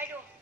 Jairo.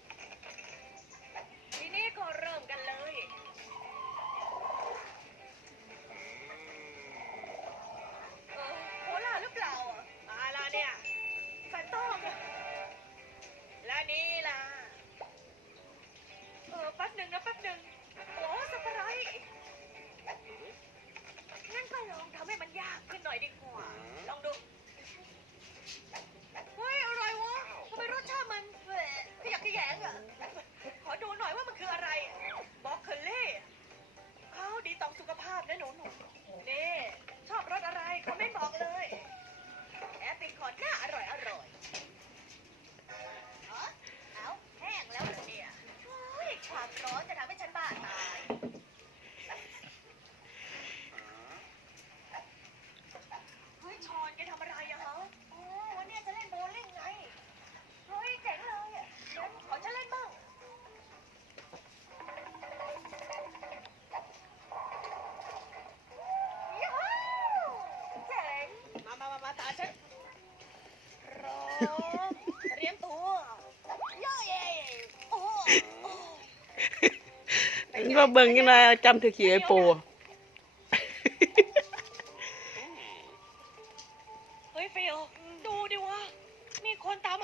เฮ้ยชอนแกทำอะไรอะคะโอ้วันเนี้ยจะเล่นโบว์ลิ่งไง เฮ้ยเจ๋งเลยอะเดี๋ยวขอจะเล่นบ้าง ยูฮูเจ๋ง มามามามาตาฉันพร้อม ก็เบิ่งยังไงจำถือขี่ไอโปเฮ้ยเฟลดูดิวะมีคนตาม